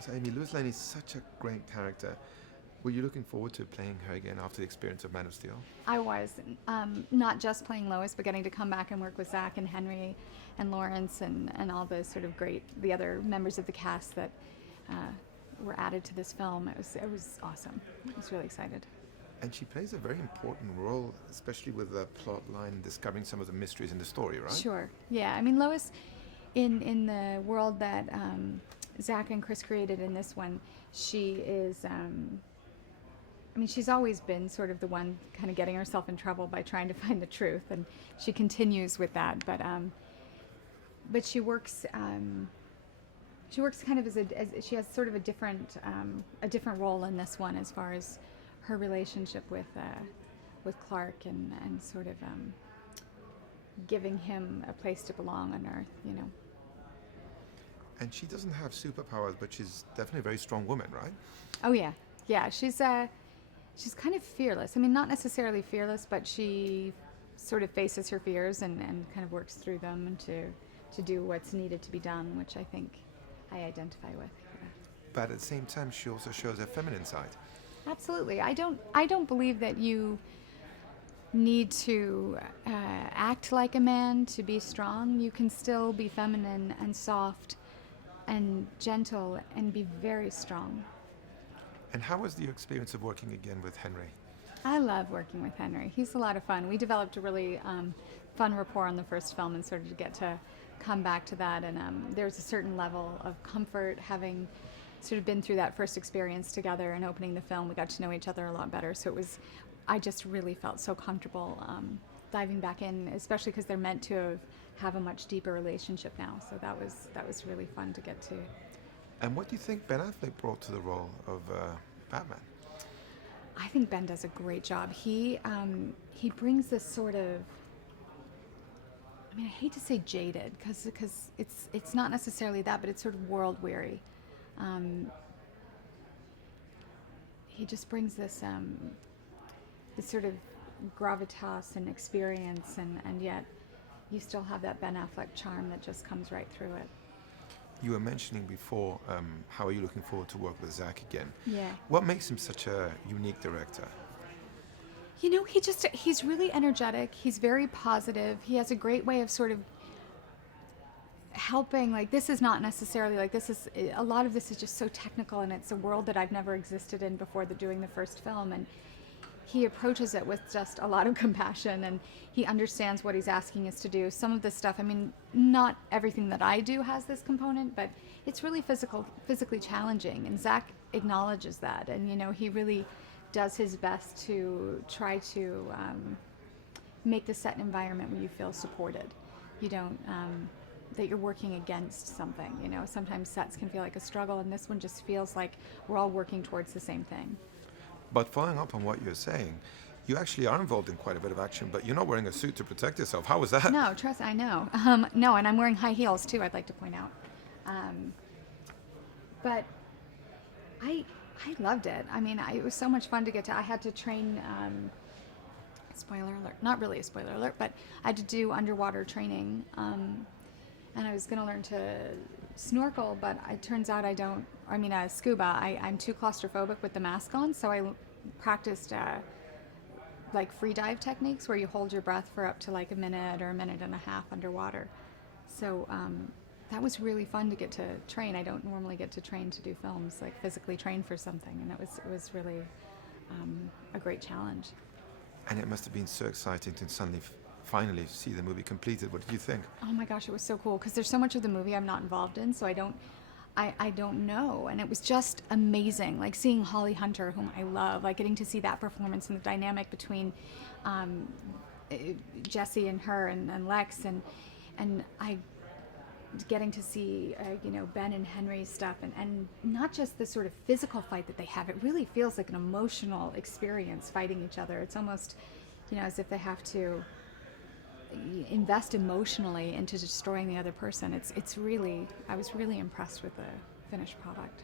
So Amy, Lois Lane is such a great character. Were you looking forward to playing her again after the experience of Man of Steel? I was, not just playing Lois, but getting to come back and work with Zack and Henry and Laurence and all the sort of the other members of the cast that were added to this film. It was awesome. I was really excited. And she plays a very important role, especially with the plot line, discovering some of the mysteries in the story, right? Sure. Yeah. I mean, Lois, in the world that Zack and Chris created in this one, she is. I mean, she's always been sort of the one kind of getting herself in trouble by trying to find the truth, and she continues with that. But she works. She works kind of as she has sort of a different role in this one as far as her relationship with Clark and sort of giving him a place to belong on Earth, you know. And she doesn't have superpowers, but she's definitely a very strong woman, right? Oh yeah, yeah. She's kind of fearless. I mean, not necessarily fearless, but she sort of faces her fears and kind of works through them and to do what's needed to be done, which I think I identify with. Yeah. But at the same time, she also shows her feminine side. Absolutely. I don't believe that you need to act like a man to be strong. You can still be feminine and soft and gentle and be very strong. And how was your experience of working again with Henry? I love working with Henry. He's a lot of fun. We developed a really fun rapport on the first film and sort of get to come back to that. And there's a certain level of comfort having sort of been through that first experience together and opening the film. We got to know each other a lot better. So I just really felt so comfortable diving back in, especially because they're meant to have a much deeper relationship now. So that was really fun to get to. And what do you think Ben Affleck brought to the role of Batman? I think Ben does a great job. He brings this sort of, I mean, I hate to say jaded because it's not necessarily that, but it's sort of world weary. He just brings this sort of gravitas and experience, and yet you still have that Ben Affleck charm that just comes right through it. You were mentioning before, how are you looking forward to work with Zack again? Yeah. What makes him such a unique director? You know, he's really energetic. He's very positive. He has a great way of sort of helping. Like, this is not necessarily like a lot of this is just so technical, and it's a world that I've never existed in before doing the first film, and he approaches it with just a lot of compassion, and he understands what he's asking us to do. Some of this stuff, I mean, not everything that I do has this component, but it's really physically challenging, and Zack acknowledges that, and, you know, he really does his best to try to make the set environment where you feel supported. You don't, that you're working against something, you know. Sometimes sets can feel like a struggle, and this one just feels like we're all working towards the same thing. But following up on what you're saying, you actually are involved in quite a bit of action, but you're not wearing a suit to protect yourself. How was that? No, trust, I know. No, and I'm wearing high heels too, I'd like to point out. But I loved it. I mean, it was so much fun to get to. I had to train, spoiler alert, not really a spoiler alert, but I had to do underwater training. And I was going to learn to snorkel, but it turns out scuba, I'm too claustrophobic with the mask on, so I practiced like free dive techniques where you hold your breath for up to like a minute or a minute and a half underwater. So that was really fun to get to train. I don't normally get to train to do films, like physically train for something, and it was really a great challenge. And it must have been so exciting to suddenly finally see the movie completed. What did you think? Oh my gosh, it was so cool, because there's so much of the movie I'm not involved in, so I don't know, and it was just amazing, like seeing Holly Hunter, whom I love, like getting to see that performance and the dynamic between Jesse and her and Lex, and I getting to see Ben and Henry's stuff, and not just the sort of physical fight that they have. It really feels like an emotional experience fighting each other. It's almost, as if they have to invest emotionally into destroying the other person. I was really impressed with the finished product.